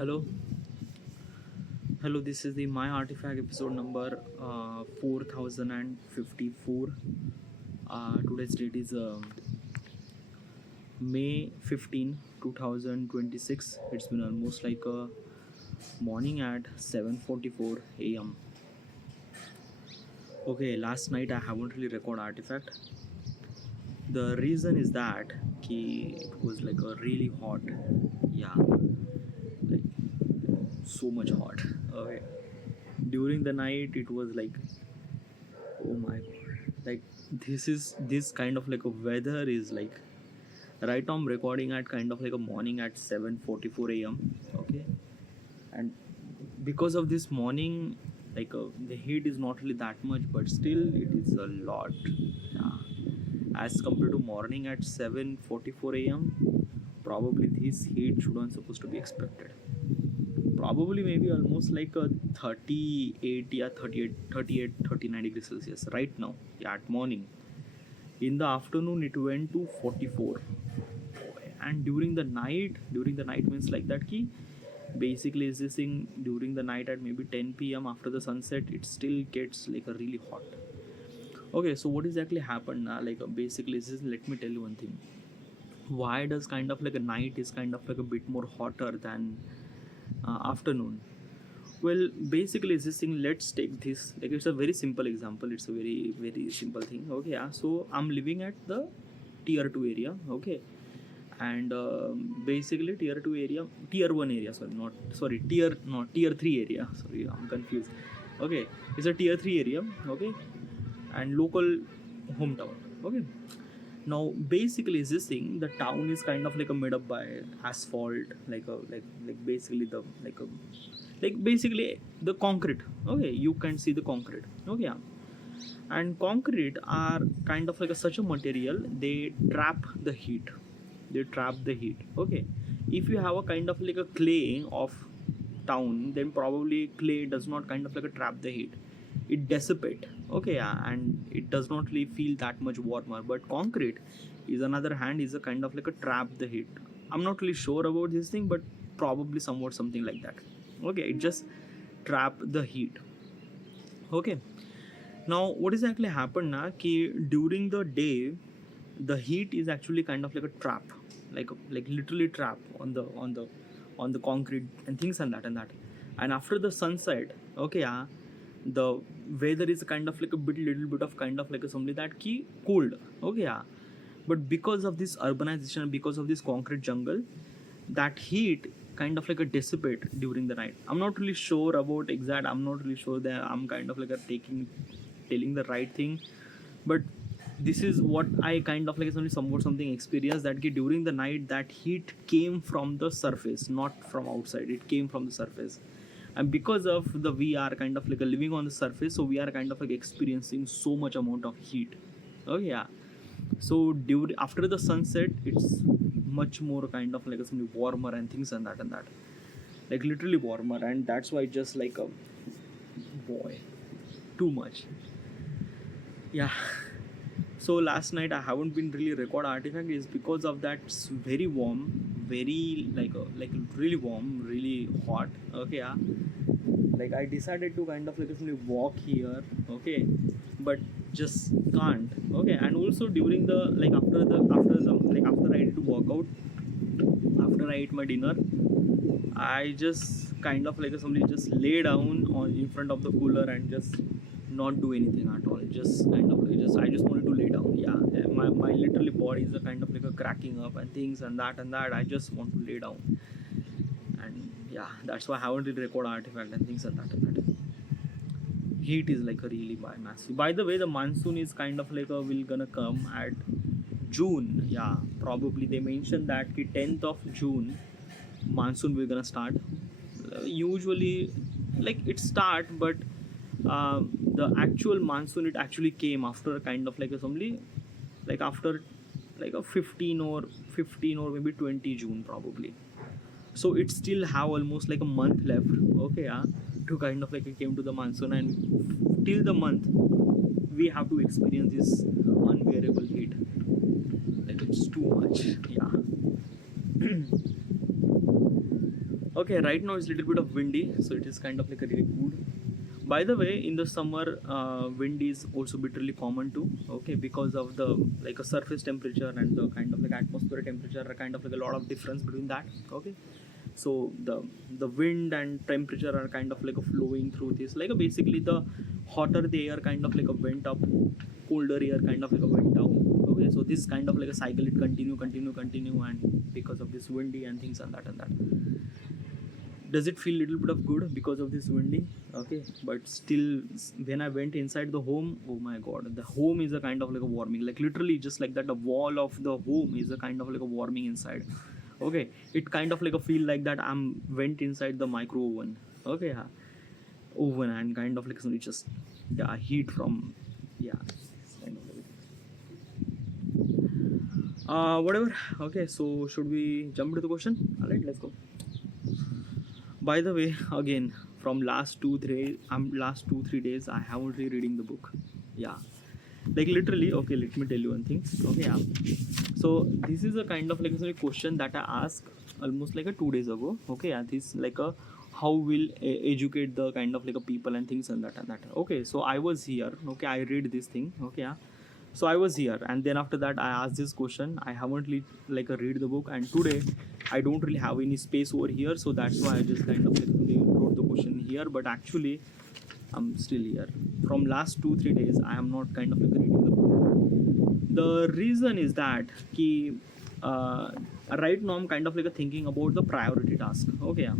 Hello, hello. This is the My Artifact episode number 4054. Today's date is May 15, 2026. It's been almost like a morning at 7:44 a.m. Okay, last night I haven't really recorded Artifact. The reason is that it was like a really hot, yeah, like so much hot. Okay, during the night it was like, oh my god, like this kind of like a weather is like right now I'm recording at kind of like a morning at 7:44 a.m. Okay, and because of this morning, like the heat is not really that much, but still it is a lot, yeah, as compared to morning at 7:44 a.m. Probably this heat shouldn't supposed to be expected. Probably maybe almost like a 38, yeah, 39 degrees Celsius right now, yeah, at morning. In the afternoon it went to 44, and during the night means like that key basically is this thing during the night at maybe 10 p.m. after the sunset it still gets like a really hot. Okay, so what exactly happened now, like basically this is, let me tell you one thing. Why does kind of like a night is kind of like a bit more hotter than afternoon? Well, basically it's this thing. Let's take this, like it's a very simple example, it's a very very simple thing. Okay, yeah, so I'm living at the tier 2 area. Okay, and basically tier 2 area, tier 1 area, sorry, not sorry tier not tier 3 area, sorry, I'm confused. Okay, it's a tier 3 area. Okay, and local hometown. Okay, now basically is this thing, the town is kind of like a made up by asphalt, like a like basically the like basically the concrete. Okay, you can see the concrete. Okay, yeah, and concrete are kind of like such a material, they trap the heat. Okay, if you have a kind of like a clay of town, then probably clay does not kind of like a trap the heat, it dissipate. Okay, yeah, and it does not really feel that much warmer. But concrete is another hand is a kind of like a trap the heat. I'm not really sure about this thing, but probably somewhat something like that. Okay, it just trap the heat. Okay, now what is actually happened now ki during the day the heat is actually kind of like a trap, like literally trap on the concrete and things and after the sunset. Okay, yeah, the weather is kind of like a little bit of kind of like a something that key cold. Okay, yeah, but because of this urbanization, because of this concrete jungle, that heat kind of like a dissipate during the night. I'm not really sure about exact, I'm not really sure that I'm kind of like a telling the right thing, but this is what I kind of like is only something experience that during the night that heat came from the surface, not from outside, it came from the surface. And because of the we are kind of like a living on the surface, so we are kind of like experiencing so much amount of heat. Oh yeah, so during after the sunset it's much more kind of like something warmer and things and that like literally warmer, and that's why just like a boy too much. Yeah, so last night I haven't been really record Artifact is because of that very warm, very like really warm, really hot. Okay, yeah, like I decided to kind of like simply walk here. Okay, but just can't. Okay, and also during the like after I did work out, after I ate my dinner, I just kind of like somebody just lay down on in front of the cooler and just not do anything at all. Just kind of like just I just wanted to lay down. Yeah, and my literally body is a kind of like a cracking up and things and that. I just want to lay down, and yeah, that's why I haven't really record Artifact and things and that. Heat is like a really massive. By the way, the monsoon is kind of like a will gonna come at June. Yeah, probably they mentioned that the 10th of June monsoon will gonna start. Usually like it start, but the actual monsoon it actually came after kind of like a assembly, like after like a 15 or maybe 20 June probably. So it still have almost like a month left. Okay, yeah, to kind of like it came to the monsoon, and till the month we have to experience this unbearable heat. Like it's too much. Yeah. Okay, right now it's a little bit of windy, so it is kind of like a really good. By the way, in the summer, wind is also bit really common too. Okay, because of the like a surface temperature and the kind of like atmospheric temperature are kind of like a lot of difference between that. Okay, so the wind and temperature are kind of like a flowing through this. Like basically the hotter the air kind of like a went up, colder air kind of like a went down. Okay, so this kind of like a cycle it continue, and because of this windy and things and that. Does it feel little bit of good because of this windy? Okay, but still when I went inside the home, oh my god, the home is a kind of like a warming, like literally just like that the wall of the home is a kind of like a warming inside. Okay, it kind of like a feel like that I'm went inside the micro oven. Okay, yeah, oven, and kind of like suddenly just, yeah, heat from, yeah, it's kind of like, whatever. Okay, so should we jump to the question? All right, let's go. By the way, again, from last 2 3 days, I haven't really reading the book. Yeah, like literally. Okay, let me tell you one thing. Okay, yeah. So this is a kind of like a question that I asked almost like a 2 days ago. Okay, yeah. This like a how will educate the kind of like a people and things and that and that. Okay, so I was here. Okay, I read this thing. Okay, yeah. So I was here, and then after that I asked this question. I haven't like read the book, and today I don't really have any space over here, so that's why I just kind of like wrote the question here. But actually I'm still here. From last 2 3 days I am not kind of like reading the book. The reason is that ki, uh, right now I'm kind of like thinking about the priority task. Okay, yeah.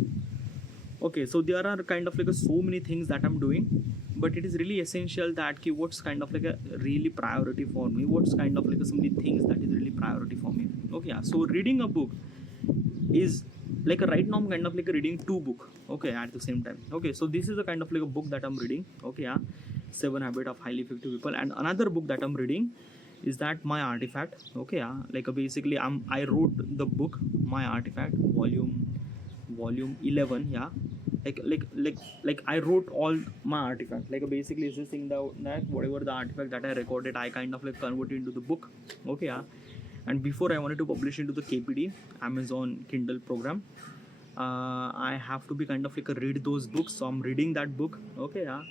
Okay, so there are kind of like so many things that I'm doing, but it is really essential that ki, what's kind of like a really priority for me, what's kind of like so many things that is really priority for me. Okay, yeah. So reading a book is like right now I'm kind of like reading two book. Okay, at the same time. Okay, so this is a kind of like a book that I'm reading. Okay, yeah, 7 Habits of Highly Effective People, and another book that I'm reading is that My Artifact. Okay, yeah, like basically I wrote the book My Artifact volume 11. Yeah, like I wrote all my artifact. Like basically it's this thing that whatever the artifact that I recorded, I kind of like converted into the book. Okay, yeah. And before I wanted to publish into the KPD Amazon Kindle program, I have to be kind of like read those books, so I'm reading that book. Okay, yeah.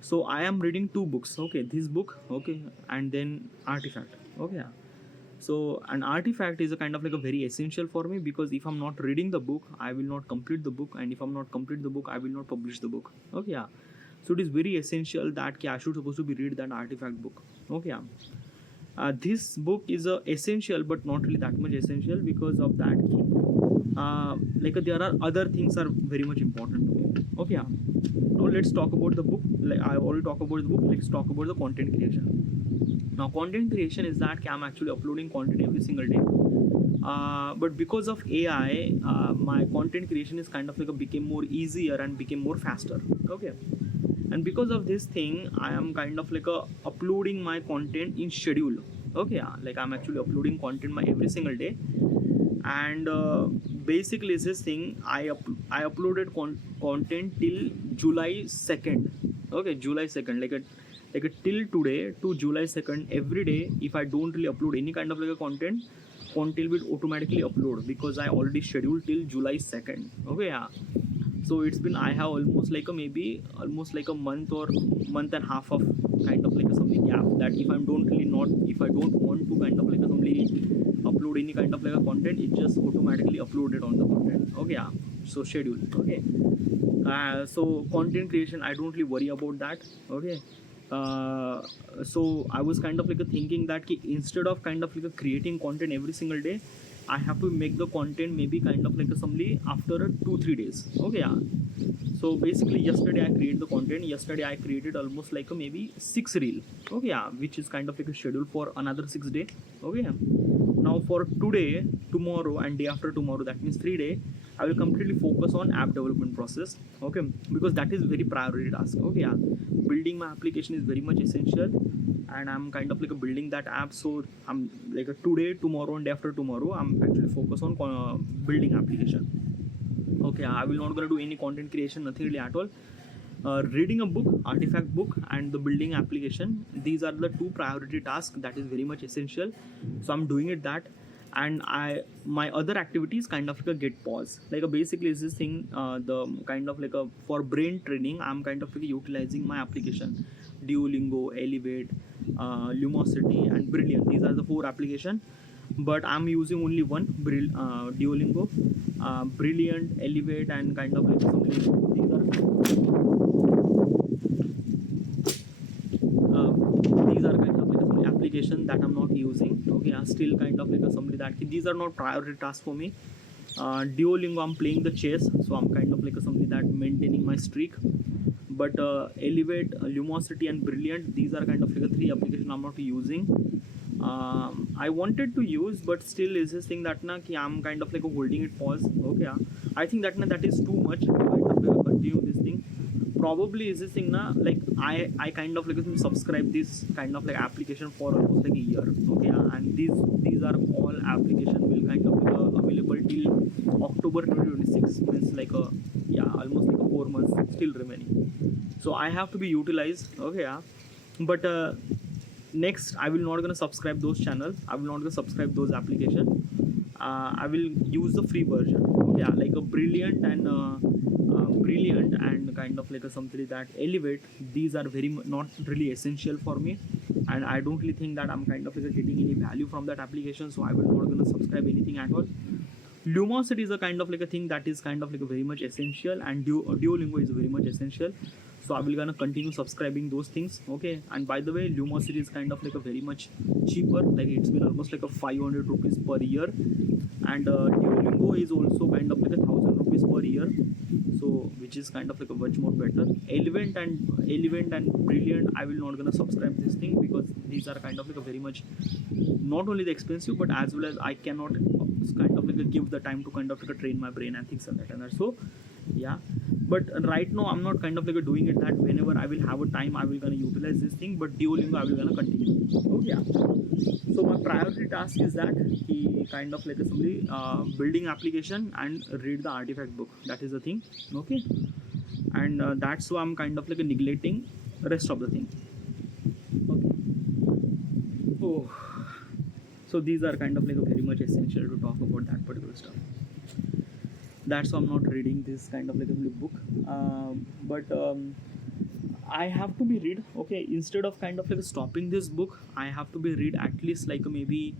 So I am reading two books. Okay, this book. Okay, and then Artifact. Okay, yeah. So an artifact is a kind of like a very essential for me, because if I'm not reading the book I will not complete the book, and if I'm not complete the book I will not publish the book. Okay, yeah. So it is very essential that I should supposed to be read that artifact book. Okay, yeah. This book is essential but not really that much essential, because of that like there are other things are very much important to me. Okay, yeah. Now let's talk about the book. Like I already talked about the book, let's talk about the content creation. Now content creation is that I'm actually uploading content every single day, but because of AI, my content creation is kind of like became more easier and became more faster. Okay, and because of this thing I am kind of like uploading my content in schedule. Okay, yeah. Like I'm actually uploading content my every single day, and basically is this thing I uploaded content till July 2nd. Okay, July 2nd, like a till today to July 2nd, every day if I don't really upload any kind of like a content will automatically upload, because I already scheduled till July 2nd. Okay, yeah. So it's been, I have almost like maybe almost like a month or month and a half of kind of like something gap, that if I don't want to kind of like upload any kind of like a content, it just automatically uploaded on the content. Okay, yeah. So schedule. Okay, so content creation I don't really worry about that. Okay, so I was kind of like thinking that instead of kind of like creating content every single day, I have to make the content maybe kind of like somebody after 2 3 days. Okay, yeah. So basically yesterday I created the content. Yesterday I created almost like maybe 6 reel. Okay, yeah, which is kind of like a schedule for another 6 day. Okay, yeah. Now for today, tomorrow and day after tomorrow, that means 3 day, I will completely focus on app development process. Okay, because that is very priority task. Okay, yeah. Building my application is very much essential, and I'm kind of like building that app. So I'm like today, tomorrow and day after tomorrow I'm actually focused on building application. Okay, I will not gonna do any content creation, nothing really at all. Reading a book, artifact book, and the building application, these are the two priority tasks that is very much essential, so I'm doing it that. and my other activities kind of like a get pause. Like basically is this thing, the kind of like a for brain training, I'm kind of like utilizing my application Duolingo, Elevate, Lumosity, and Brilliant. These are the 4 application, but I'm using only one, Duolingo, Brilliant, Elevate, and kind of like some, these are kind of like some application that I'm not using. Okay, I'm still kind of like somebody that these are not priority tasks for me. Duolingo, I'm playing the chess, so I'm kind of like somebody that maintaining my streak. But Elevate, Lumosity, and Brilliant, these are kind of like 3 applications I'm not using. I wanted to use, but still is this thing that na ki I'm kind of like holding it pause. Okay, I think that na that is too much to kind of like continue this thing. Probably is this thing na, like I kind of like subscribe this kind of like application for almost like a year. Okay, and these are all application will kind of like available till October 2026, means like a, yeah, almost like a 4 months still remaining. So I have to be utilized. Okay, but next I will not gonna subscribe those channels, I will not gonna subscribe those application. I will use the free version. Okay, like a Brilliant and kind of like a something that Elevate, these are very not really essential for me, and I don't really think that I'm kind of like getting any value from that application, so I will not gonna subscribe anything at all. Lumosity is a kind of like a thing that is kind of like a very much essential, and Duolingo is very much essential. So I will gonna continue subscribing those things. Okay, and by the way, Lumosity is kind of like a very much cheaper. Like it's been almost like a 500 rupees per year, and Duolingo is also kind of like 1,000 rupees per year. So which is kind of like a much more better. Elevate and Brilliant, I will not gonna subscribe this thing because these are kind of like a very much not only the expensive, but as well as I cannot kind of like give the time to kind of like train my brain and things like that and that. So yeah, but right now I'm not kind of like doing it that whenever I will have a time I will gonna utilize this thing, but Duolingo I will gonna continue. Okay, yeah. So my priority task is that he kind of like somebody building application and read the artifact book, that is the thing. Okay, and that's why I'm kind of like neglecting the rest of the thing. Okay. Oh, so these are kind of like very much essential to talk about that particular stuff. That's why I'm not reading this kind of like a book. But I have to be read. Okay, instead of kind of like stopping this book, I have to be read at least like maybe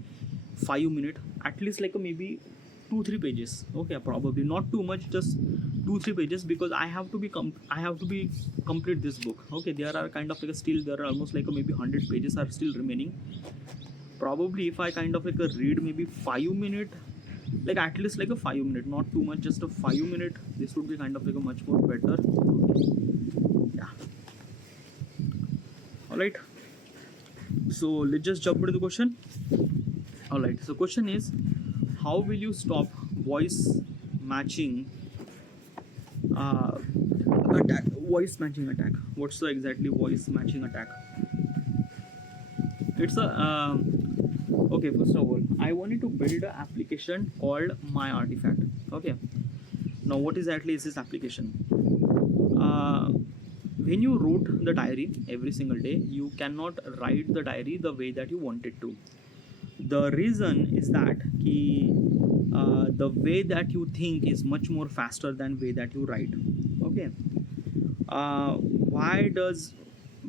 5 minutes, at least like maybe 2-3 pages. Okay, probably not too much, just 2-3 pages, because I have to be complete this book. Okay, there are kind of like still there are almost like maybe 100 pages are still remaining. Probably if I kind of like read maybe 5 minutes, like at least like a 5 minute, not too much, just a 5 minute, this would be kind of like a much more better. Yeah, all right, so let's just jump into the question. All right, so question is, how will you stop voice matching voice matching attack? What's the exactly voice matching attack? It's a okay, first of all, I wanted to build an application called My Artifact. Okay, now what exactly is this application? When you wrote the diary every single day, you cannot write the diary the way that you wanted to. The reason is that the way that you think is much more faster than way that you write. Okay, why does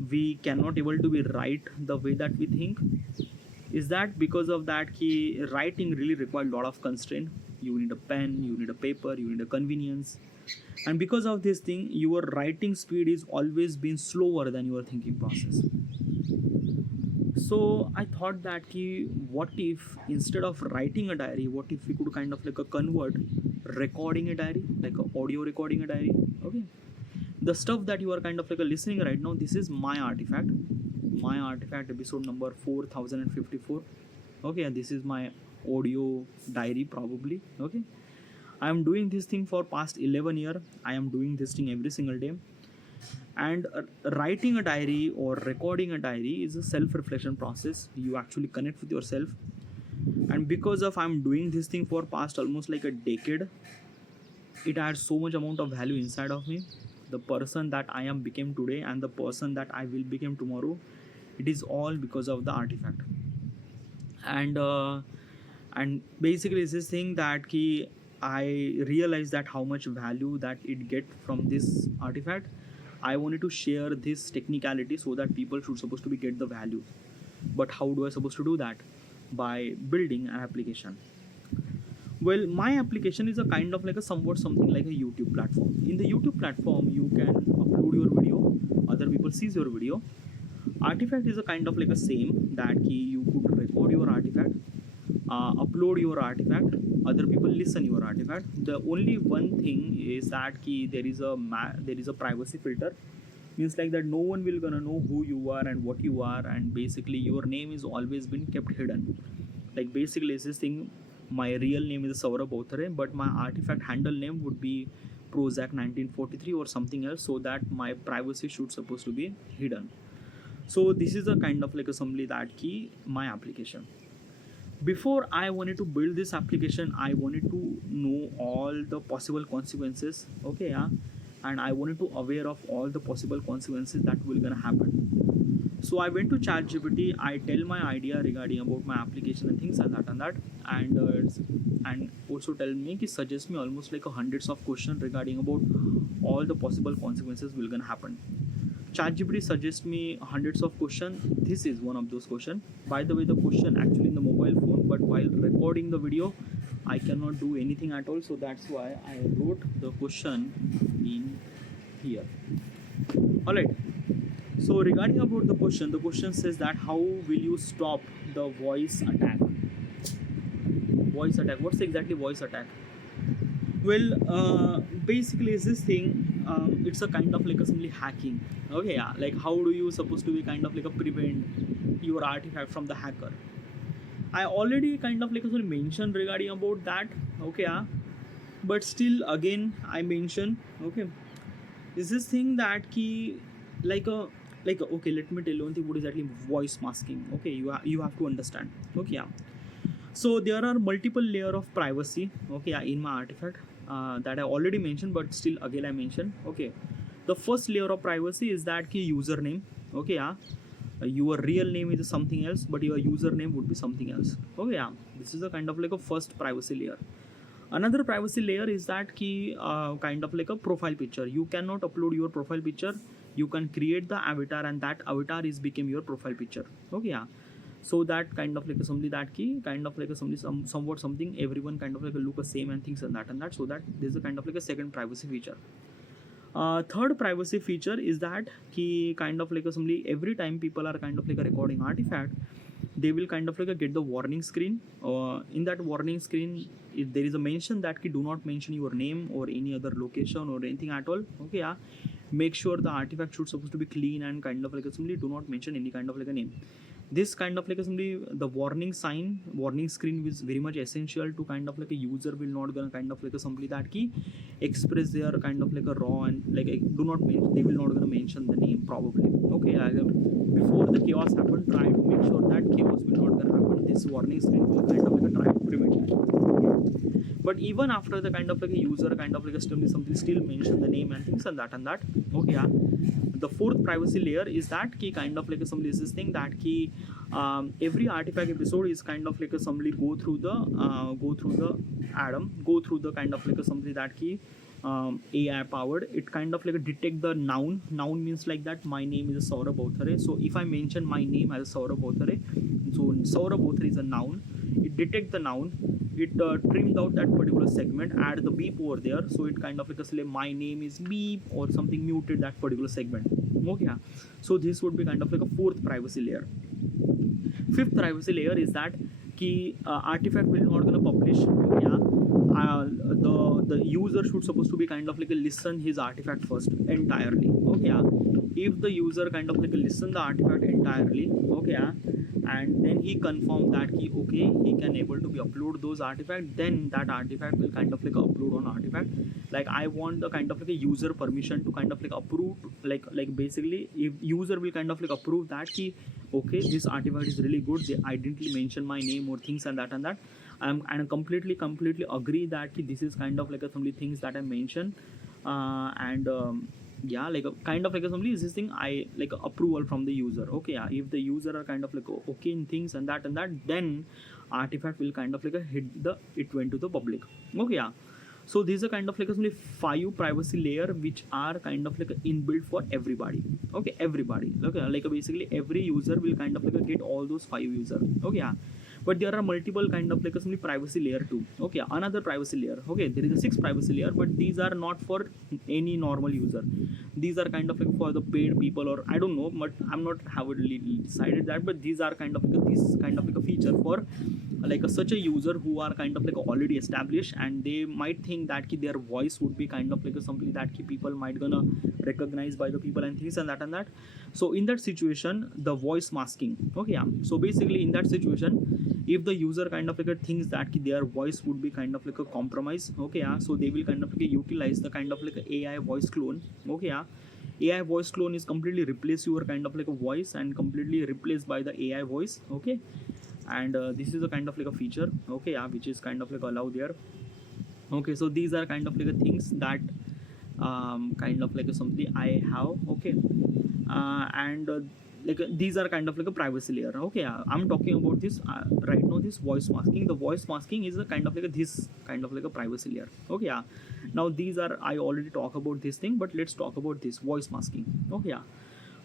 we cannot able to be write the way that we think? Is that because of that writing really requires a lot of constraint. You need a pen, you need a paper, you need a convenience, and because of this thing your writing speed is always been slower than your thinking process. So I thought that what if instead of writing a diary, what if we could kind of like convert recording a diary, like a audio recording a diary. Okay, the stuff that you are kind of like listening right now, this is My Artifact episode number 4054. Okay, and this is my audio diary probably. Okay, I am doing this thing for past 11 years. I am doing this thing every single day, and writing a diary or recording a diary is a self-reflection process. You actually connect with yourself, and because of I'm doing this thing for past almost like a decade, it adds so much amount of value inside of me. The person that I am became today and the person that I will become tomorrow, it is all because of the artifact. And And basically it's this thing that ki I realized that how much value that it get from this artifact. I wanted to share this technicality so that people should supposed to be get the value. But how do I supposed to do that? By building an application. Well, my application is a kind of like a somewhat something like a YouTube platform. In the YouTube platform you can upload your video, other people sees your video. Artifact is a kind of like a same that key you could record your artifact, upload your artifact, other people listen your artifact. The only one thing is that key there is a privacy filter. Means like that no one will gonna know who you are and what you are, and basically your name is always been kept hidden. Like basically is this thing, my real name is Saurabh Bauthare, but my artifact handle name would be Prozac 1943 or something else, so that my privacy should supposed to be hidden. So this is a kind of like assembly that key my application. Before I wanted to build this application, I wanted to know all the possible consequences. Okay, yeah, and I wanted to aware of all the possible consequences that will gonna happen. So I went to ChatGPT. I tell my idea regarding about my application and things and that, and also tell me ki suggest me almost like a hundreds of questions regarding about all the possible consequences will gonna happen. ChatGPT suggests me hundreds of questions. This is one of those questions. By the way, the question actually in the mobile phone, but while recording the video, I cannot do anything at all. So that's why I wrote the question in here. Alright. So regarding about the question says that how will you stop the voice attack? Voice attack. What's exactly voice attack? Well, basically is this thing. It's a kind of like a simply hacking. Okay, yeah. Like how do you supposed to be kind of like a prevent your artifact from the hacker? I already kind of like a mentioned regarding about that. Okay, yeah. But still again I mention. Okay, is this thing that key like a okay, let me tell you one thing. What is exactly voice masking? Okay, you have to understand. Okay, yeah. So there are multiple layer of privacy. Okay, yeah, in my artifact that I already mentioned, but still again I mentioned. Okay, the first layer of privacy is that key username. Okay, yeah. Your real name is something else, but your username would be something else. Okay, yeah. This is a kind of like a first privacy layer. Another privacy layer is that key kind of like a profile picture. You cannot upload your profile picture. You can create the avatar, and that avatar is become your profile picture. Okay, yeah. So that kind of like somebody that key kind of like somebody somewhat something everyone kind of like look the same and things and that, so that there's a kind of like a second privacy feature. Third privacy feature is that key kind of like somebody every time people are kind of like a recording artifact, they will kind of like get the warning screen. In that warning screen there is a mention that key do not mention your name or any other location or anything at all. Okay, yeah. Make sure the artifact should supposed to be clean and kind of like somebody do not mention any kind of like a name. This kind of like somebody the warning screen is very much essential to kind of like a user will not gonna kind of like a somebody that key express their kind of like a raw and like do not mention, they will not gonna mention the name probably. Okay, before the chaos happen, try to make sure that chaos will not gonna happen. This warning screen will kind of like a try to prevent that. But even after the kind of like a user kind of like a something still mention the name and things and that. Okay, yeah. The fourth privacy layer is that key kind of like somebody is this thing that key every artifact episode is kind of like a somebody go through the kind of like a somebody that key AI powered. It kind of like detect the noun. Noun means like that my name is Saurabh Bauthare. So if I mention my name as Saurabh Bauthare, so Saurabh Bauthare is a noun. It detect the noun. It trimmed out that particular segment, add the beep over there, so it kind of like a say my name is beep or something, muted that particular segment. Okay, yeah. So this would be kind of like a fourth privacy layer. Fifth privacy layer is that key artifact will not gonna publish. Okay, yeah. The user should supposed to be kind of like a listen his artifact first entirely. Okay, yeah. If the user kind of like a listen the artifact entirely, okay, yeah, and then he confirm that he okay he can able to be upload those artifacts, then that artifact will kind of like upload on artifact. Like I want the kind of like a user permission to kind of like approve, like basically if user will kind of like approve that he okay this artifact is really good, I didn't mention my name or things and that. I'm completely agree that this is kind of like some things that I mentioned, yeah, like a kind of like a somebody is this thing I like approval from the user. Okay, yeah. If the user are kind of like okay in things and that, then artifact will kind of like hit the it went to the public. Okay, yeah. So these are kind of like only 5 privacy layer which are kind of like inbuilt for everybody. Okay, everybody. Okay, like basically every user will kind of like get all those 5 user. Okay, yeah. But there are multiple kind of like only privacy layer too. Okay, another privacy layer. Okay, there is a 6 privacy layer, but these are not for any normal user. These are kind of like for the paid people, or I don't know, but I'm not heavily decided that, but these are kind of like this kind of like a feature for like such a user who are kind of like already established, and they might think that their voice would be kind of like something that people might gonna recognize by the people and things and that and that. So in that situation, the voice masking. Okay, yeah. So basically in that situation, if the user kind of like thinks that their voice would be kind of like a compromise. Okay, yeah. So they will kind of like utilize the kind of like AI voice clone. Okay, yeah. AI voice clone is completely replace your kind of like a voice and completely replaced by the AI voice. Okay, and this is a kind of like a feature. Okay, yeah, which is kind of like allowed there. Okay, so these are kind of like things that kind of like something I have. Okay, and like these are kind of like a privacy layer. Okay, I'm talking about this right now. This voice masking. The voice masking is a kind of like this kind of like a privacy layer. Okay, yeah. Now these are, I already talk about this thing, but let's talk about this voice masking. Okay, yeah.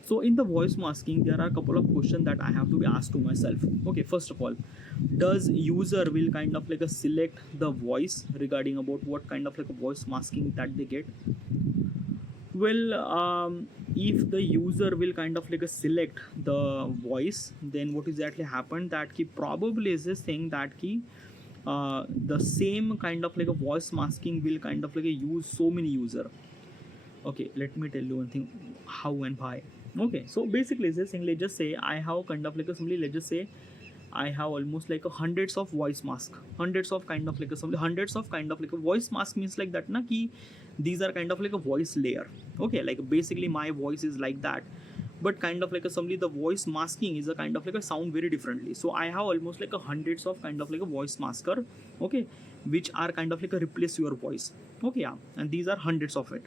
So in the voice masking, there are a couple of questions that I have to be asked to myself. Okay, first of all, does user will kind of like a select the voice regarding about what kind of like a voice masking that they get? Well, if the user will kind of like a select the voice, then what exactly happened that probably is this thing that the same kind of like a voice masking will kind of like a use so many user. Okay, let me tell you one thing, how and why. Okay, so basically this thing, let's just say I have kind of like a simply, let's just say I have almost like a hundreds of voice mask, hundreds of kind of like a simply hundreds of kind of like a voice mask means like that na ki these are kind of like a voice layer. Okay, like basically my voice is like that, but kind of like a simply the voice masking is a kind of like a sound very differently. So I have almost like a hundreds of kind of like a voice masker. Okay, which are kind of like a replace your voice. Okay, yeah, and these are hundreds of it,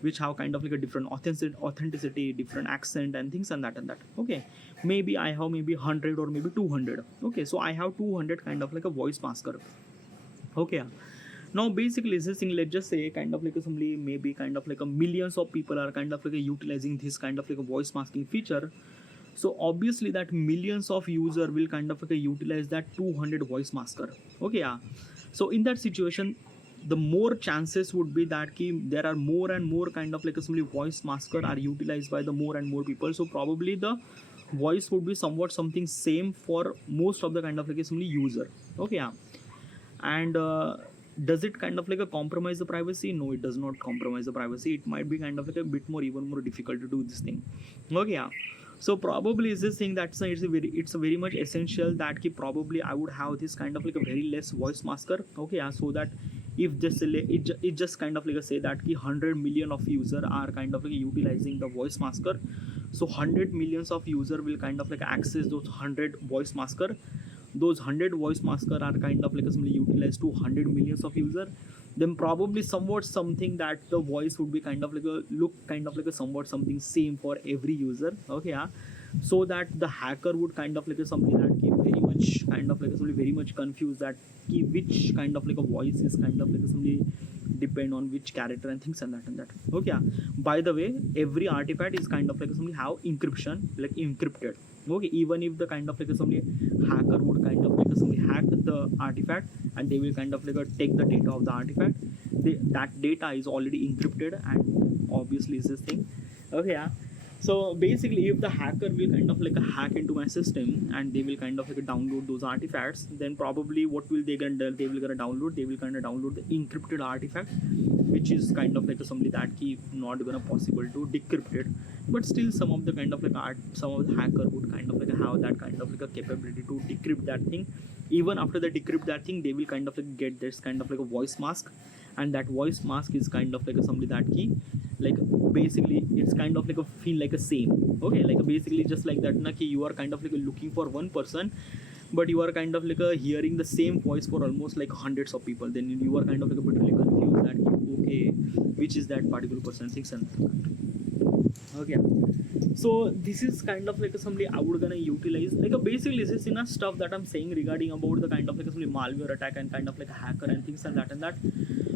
which have kind of like a different authenticity, different accent and things and that. Okay, maybe I have maybe 100 or maybe 200. Okay, so I have 200 kind of like a voice masker. Okay, now basically this thing, let's just say kind of like a maybe kind of like a millions of people are kind of like a utilizing this kind of like a voice masking feature. So obviously that millions of user will kind of like a utilize that 200 voice masker. Okay, yeah. So in that situation, the more chances would be that there are more and more kind of like a voice masker are utilized by the more and more people. So probably the voice would be somewhat something same for most of the kind of like a user. Okay, yeah. And does it kind of like a compromise the privacy? No, it does not compromise the privacy. It might be kind of like a bit more, even more difficult to do this thing. Okay, yeah. So probably is this thing that's it's a very much essential that probably I would have this kind of like a very less voice masker. Okay, yeah, so that if just it just kind of like a say that 100 million of user are kind of like utilizing the voice masker, so 100 millions of user will kind of like access those 100 voice masker. Those 100 voice masker are kind of like utilized to 100 millions of user, then probably somewhat something that the voice would be kind of like a look kind of like a somewhat something same for every user. Okay, yeah. So that the hacker would kind of like a something that very much kind of like a very much confused that which kind of like a voice is kind of like a somebody depend on which character and things and that. Okay, yeah. By the way, every artifact is kind of like somebody have encryption, like encrypted. Okay, even if the kind of like somebody hacker would kind of like somebody hack the artifact and they will kind of like take the data of the artifact, that data is already encrypted and obviously is this thing. Okay, yeah. So basically if the hacker will kind of like hack into my system and they will kind of like download those artifacts, then probably what will they will gonna download the encrypted artifact, which is kind of like somebody that not gonna possible to decrypt it. But still some of the kind of like some of the hacker would kind of like have that kind of like a capability to decrypt that thing. Even after they decrypt that thing, they will kind of like get this kind of like a voice mask, and that voice mask is kind of like somebody that like basically it's kind of like a feel like a same. Okay, like basically just like that na you are kind of like looking for one person, but you are kind of like hearing the same voice for almost like hundreds of people. Then you are kind of like a bit really confused that okay, which is that particular person, things and that. Okay, so this is kind of like a somebody I would gonna utilize like a basically this is enough stuff that I'm saying regarding about the kind of like a somebody malware attack and kind of like a hacker and things and that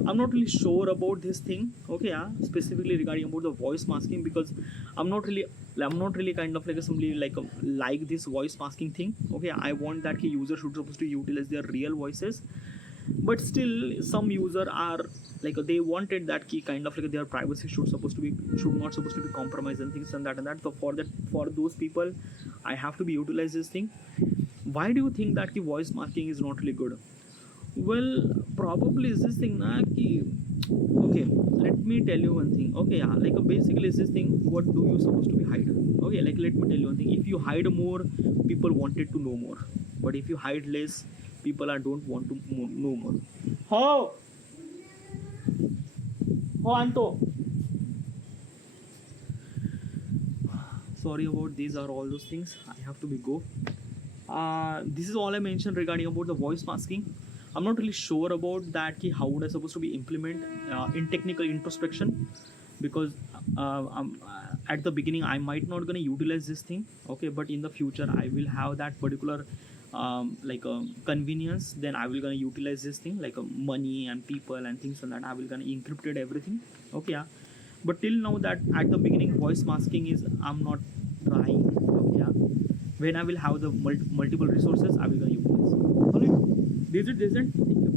I'm not really sure about this thing. Okay, yeah, specifically regarding about the voice masking, because I'm not really kind of like a somebody like this voice masking thing. Okay, I want that user should supposed to utilize their real voices, but still some user are like they wanted that key kind of like their privacy should not supposed to be compromised and things and that. So for those people I have to be utilize this thing. Why do you think that key voice marking is not really good? Well, probably is this thing na ki, okay, let me tell you one thing. Okay, yeah, like basically is this thing, what do you supposed to be hide? Okay, like let me tell you one thing. If you hide more, people wanted to know more, but if you hide less, people are don't want to know more. How Anto, sorry about these are all those things, I have to be go. This is all I mentioned regarding about the voice masking. I'm not really sure about that ki how would I supposed to be implement in technical introspection, because at the beginning I might not gonna utilize this thing. Okay, but in the future I will have that particular convenience, then I will gonna utilize this thing like money and people and things, and that I will gonna encrypted everything. Okay, yeah, but till now that at the beginning voice masking is I'm not trying. Okay, yeah, when I will have the multiple resources I will gonna utilize. Alright, this is it. Thank you.